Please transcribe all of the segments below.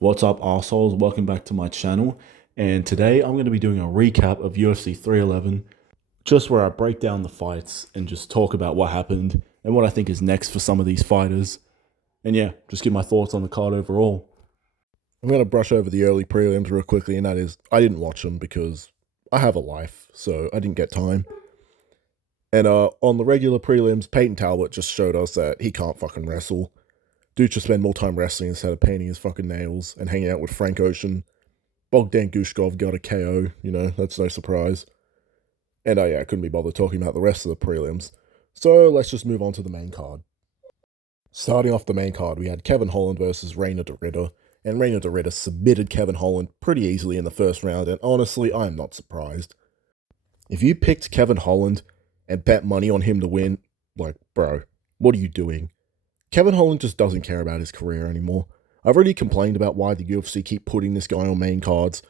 What's up, assholes? Welcome back to my channel. And today I'm going to be doing a recap of UFC 311, just where I break down the fights and just talk about what happened and what I think is next for some of these fighters. And yeah, just give my thoughts on the card overall. I'm going to brush over the early prelims real quickly, and that is, I didn't watch them because I have a life, so I didn't get time. And on the regular prelims, Peyton Talbot just showed us that he can't fucking wrestle. Dude should spend more time wrestling instead of painting his fucking nails and hanging out with Frank Ocean. Bogdan Gushkov got a KO, that's no surprise. And yeah, I couldn't be bothered talking about the rest of the prelims. So let's just move on to the main card. Starting off the main card, we had Kevin Holland versus Raina Dara, and Raina Dara submitted Kevin Holland pretty easily in the first round, and honestly, I am not surprised. If you picked Kevin Holland and bet money on him to win, like, bro, what are you doing? Kevin Holland just doesn't care about his career anymore. I've already complained about why the UFC keep putting this guy on main cards.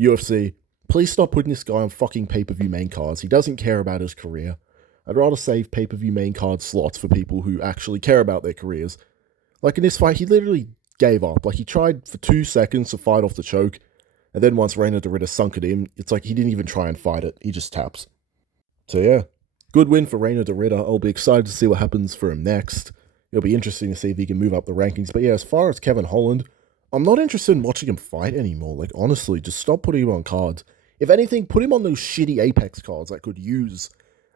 UFC, please stop putting this guy on fucking pay-per-view main cards. He doesn't care about his career. I'd rather save pay-per-view main card slots for people who actually care about their careers. Like in this fight, he literally gave up. Like he tried for 2 seconds to fight off the choke, and then once Raina Dara sunk it in, it's like he didn't even try and fight it. He just taps. So yeah, good win for Raina Dara. I'll be excited to see what happens for him next. It'll be interesting to see if he can move up the rankings. But yeah, as far as Kevin Holland, I'm not interested in watching him fight anymore. Like honestly, just stop putting him on cards. If anything, put him on those shitty Apex cards that could use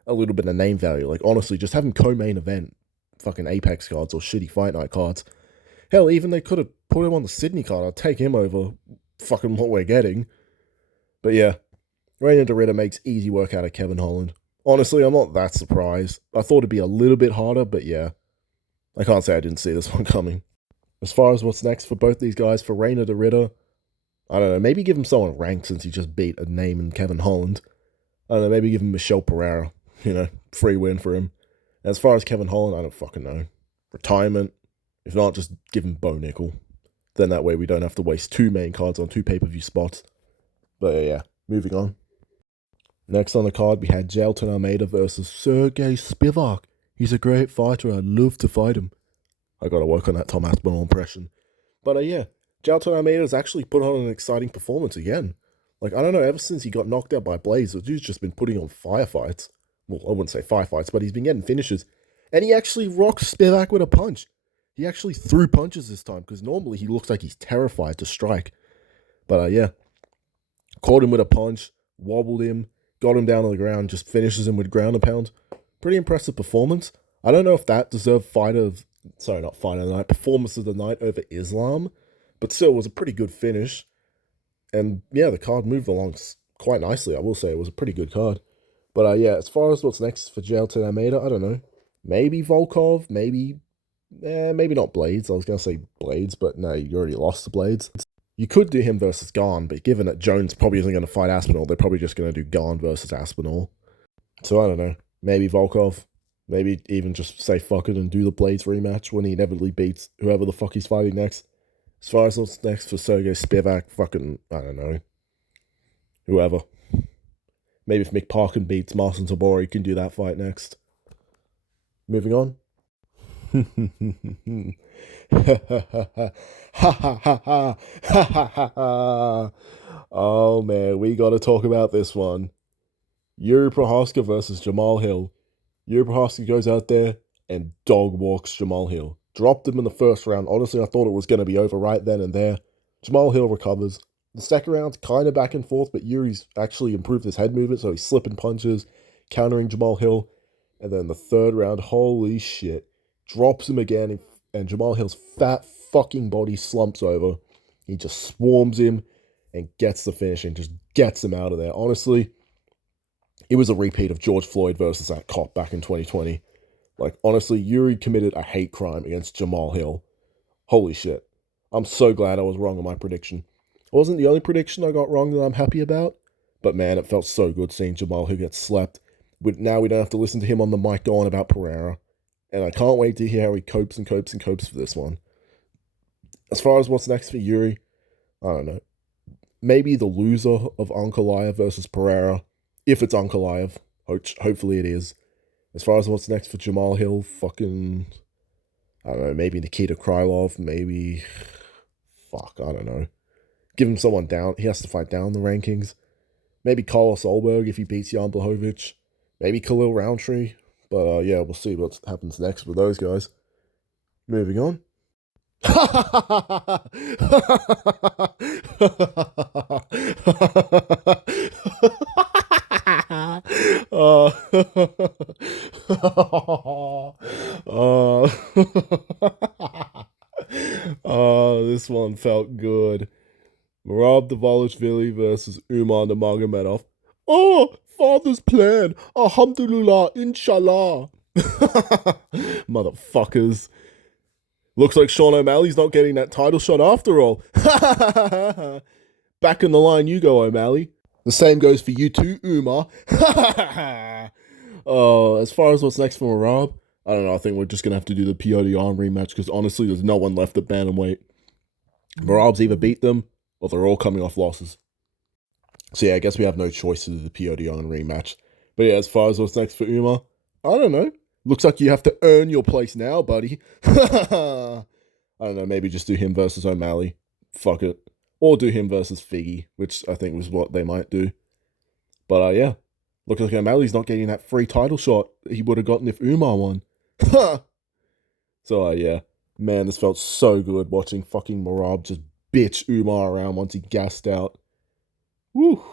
a little bit of name value. Like honestly, just have him co-main event fucking Apex cards or shitty Fight Night cards. Hell, even they could have put him on the Sydney card. I'd take him over fucking what we're getting. But yeah, Raina Dara makes easy work out of Kevin Holland. Honestly, I'm not that surprised. I thought it'd be a little bit harder, but yeah, I can't say I didn't see this one coming. As far as what's next for both these guys, for Raina Dara, I don't know, maybe give him someone ranked since he just beat a name in Kevin Holland. I don't know, maybe give him Michelle Pereira. Free win for him. As far as Kevin Holland, I don't fucking know. Retirement. If not, just give him Bo Nickel. Then that way we don't have to waste 2 main cards on 2 pay-per-view spots. But yeah, moving on. Next on the card, we had Jailton Almeida versus Sergey Spivak. He's a great fighter. I'd love to fight him. I gotta work on that Tom Aspinall impression. But yeah, Jailton Almeida has actually put on an exciting performance again. Like, I don't know, ever since he got knocked out by Blaze, the dude's just been putting on firefights. Well, I wouldn't say firefights, but he's been getting finishes. And he actually rocked Spivak with a punch. He actually threw punches this time, because normally he looks like he's terrified to strike. But yeah, caught him with a punch, wobbled him, got him down on the ground, just finishes him with ground and pound. Pretty impressive performance. I don't know if that deserved performance of the night over Islam, but still, it was a pretty good finish. And yeah, the card moved along quite nicely. I will say it was a pretty good card. But yeah, as far as what's next for Jailton Almeida, I don't know. Maybe Volkov, maybe not Blades. I was going to say Blades, but no, you already lost the Blades. You could do him versus Garn, but given that Jones probably isn't going to fight Aspinall, they're probably just going to do Garn versus Aspinall. So I don't know. Maybe Volkov. Maybe even just say fuck it and do the Blades rematch when he inevitably beats whoever the fuck he's fighting next. As far as what's next for Sergey Spivak, fucking, I don't know. Whoever. Maybe if Mick Parkin beats Marcin Tybura, he can do that fight next. Moving on. Oh man, we gotta talk about this one. Yuri Prohaska versus Jamal Hill. Yuri Prohaska goes out there and dog walks Jamal Hill. Dropped him in the first round. Honestly, I thought it was going to be over right then and there. Jamal Hill recovers. The second round, kind of back and forth, but Yuri's actually improved his head movement, so he's slipping punches, countering Jamal Hill. And then the third round, holy shit, drops him again, and Jamal Hill's fat fucking body slumps over. He just swarms him and gets the finish and just gets him out of there. Honestly, it was a repeat of George Floyd versus that cop back in 2020. Like, honestly, Yuri committed a hate crime against Jamal Hill. Holy shit. I'm so glad I was wrong on my prediction. It wasn't the only prediction I got wrong that I'm happy about, but man, it felt so good seeing Jamal Hill get slapped. Now we don't have to listen to him on the mic go on about Pereira, and I can't wait to hear how he copes and copes and copes for this one. As far as what's next for Yuri, I don't know. Maybe the loser of Ankalaev versus Pereira, if it's Ankalaev. Hopefully it is. As far as what's next for Jamal Hill, fucking, I don't know, maybe Nikita Krylov, maybe, fuck, I don't know. Give him someone down. He has to fight down the rankings. Maybe Carlos Solberg if he beats Jan Blachowicz. Maybe Khalil Roundtree. But yeah, we'll see what happens next with those guys. Moving on. uh, this one felt good. Marov Davalishvili versus Umar Nurmagomedov. Oh, father's plan. Alhamdulillah, inshallah. Motherfuckers. Looks like Sean O'Malley's not getting that title shot after all. Back in the line you go, O'Malley. The same goes for you too, Umar. As far as what's next for Marab, I don't know. I think we're just going to have to do the POD arm rematch because honestly, there's no one left at bantamweight. Marab's either beat them or they're all coming off losses. So yeah, I guess we have no choice to do the POD arm rematch. But yeah, as far as what's next for Umar, I don't know. Looks like you have to earn your place now, buddy. I don't know, maybe just do him versus O'Malley. Fuck it. Or do him versus Figgy, which I think was what they might do. But yeah, looks like O'Malley's not getting that free title shot he would have gotten if Umar won. So yeah, man, this felt so good watching fucking Marab just bitch Umar around once he gassed out. Woo.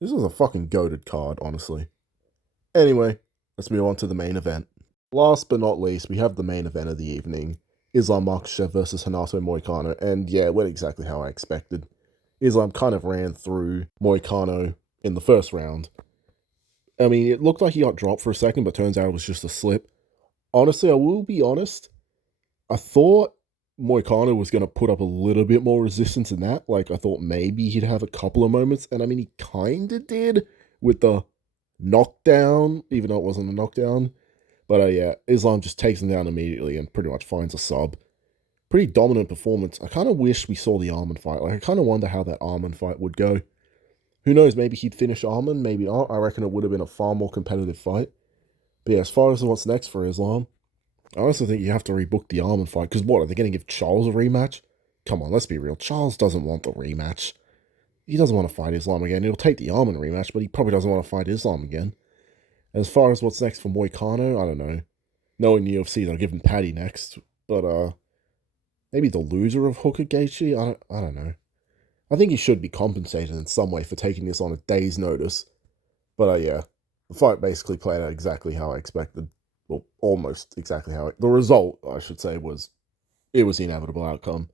This was a fucking goated card, honestly. Anyway, let's move on to the main event. Last but not least, we have the main event of the evening. Islam Makhachev versus Renato Moicano. And yeah, it went exactly how I expected. Islam kind of ran through Moicano in the first round. I mean, it looked like he got dropped for a second, but turns out it was just a slip. Honestly, I will be honest. I thought Moicano was going to put up a little bit more resistance than that. Like, I thought maybe he'd have a couple of moments. And I mean, he kind of did with the knockdown, even though it wasn't a knockdown. But yeah, Islam just takes him down immediately and pretty much finds a sub. Pretty dominant performance. I kind of wish we saw the Arman fight. Like, I kind of wonder how that Arman fight would go. Who knows, maybe he'd finish Arman, maybe not. I reckon it would have been a far more competitive fight. But yeah, as far as what's next for Islam, I also think you have to rebook the Arman fight. Because what, are they going to give Charles a rematch? Come on, let's be real. Charles doesn't want the rematch. He doesn't want to fight Islam again. He'll take the Arman rematch, but he probably doesn't want to fight Islam again. As far as what's next for Moicano, I don't know. Knowing the UFC, they'll give him Paddy next. But, maybe the loser of Hooker Gaethje? I don't know. I think he should be compensated in some way for taking this on a day's notice. But, yeah. The fight basically played out exactly how I expected. Well, almost exactly how the result, I should say, was... It was the inevitable outcome.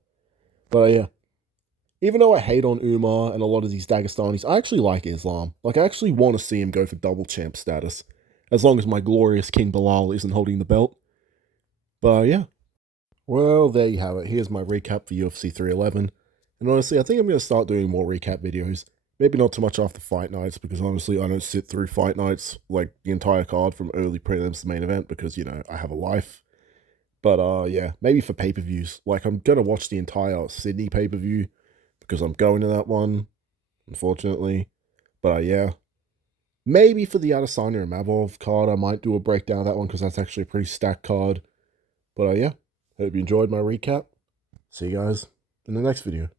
But, yeah. Even though I hate on Umar and a lot of these Dagestanis, I actually like Islam. Like, I actually want to see him go for double champ status. As long as my glorious King Bilal isn't holding the belt. But, yeah. Well, there you have it. Here's my recap for UFC 311. And honestly, I think I'm going to start doing more recap videos. Maybe not too much after fight nights, because honestly, I don't sit through fight nights, like the entire card from early prelims to main event, because, you know, I have a life. But, yeah, maybe for pay-per-views. Like, I'm going to watch the entire Sydney pay-per-view, because I'm going to that one, unfortunately. But, yeah. Maybe for the Adesanya and Mavov card, I might do a breakdown of that one, because that's actually a pretty stacked card. But, yeah. Hope you enjoyed my recap. See you guys in the next video.